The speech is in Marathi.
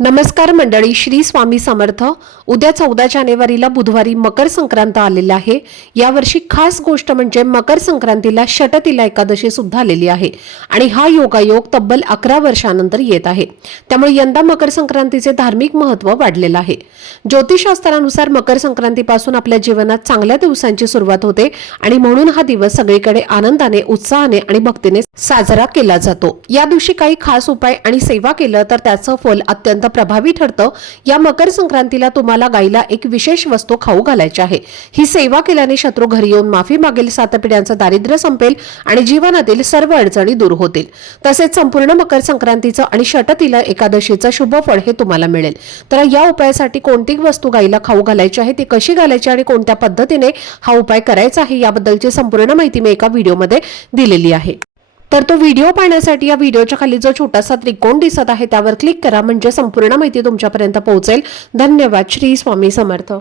नमस्कार मंडळी, श्री स्वामी समर्थ। उद्या 14 जानेवारीला बुधवारी मकर संक्रांत आलेली आहे। यावर्षी खास गोष्ट म्हणजे मकर संक्रांतीला षटतिला एकादशी सुद्धा आलेली आहे आणि हा योगायोग तब्बल 11 वर्षांनंतर येत आहे। त्यामुळे यंदा मकर संक्रांतीचे धार्मिक महत्त्व वाढलेलं आहे। ज्योतिषशास्त्रानुसार मकर संक्रांतीपासून आपल्या जीवनात चांगल्या दिवसांची सुरुवात होते आणि म्हणून हा दिवस सगळीकडे आनंदाने, उत्साहाने आणि भक्तीने साजरा केला जातो। या दिवशी काही खास उपाय आणि सेवा केलं तर त्याचं फल अत्यंत प्रभावी ठरतं। या मकर संक्रांतीला तुम्हाला गायीला एक विशेष वस्तू खाऊ घालायची आहे। ही सेवा केल्याने शत्रू घरी येऊन माफी मागेल, 7 पिढ्यांचं दारिद्र्य संपेल आणि जीवनातील सर्व अडचणी दूर होतील। तसेच संपूर्ण मकर संक्रांतीचं आणि षटतिला एकादशीचं शुभ फळ हे तुम्हाला मिळेल। तर या उपायासाठी कोणती वस्तू गायीला खाऊ घालायची आहे, ती कशी घालायची आणि कोणत्या पद्धतीने हा उपाय करायचा आहे याबद्दलची संपूर्ण माहिती मी एका व्हिडिओमध्ये दिलेली आहे। तर तो व्हिडिओ पाहण्यासाठी या व्हिडिओच्या खाली जो छोटासा त्रिकोण दिसत आहे त्यावर क्लिक करा, म्हणजे संपूर्ण माहिती तुमच्यापर्यंत पोहोचेल। धन्यवाद। श्री स्वामी समर्थ।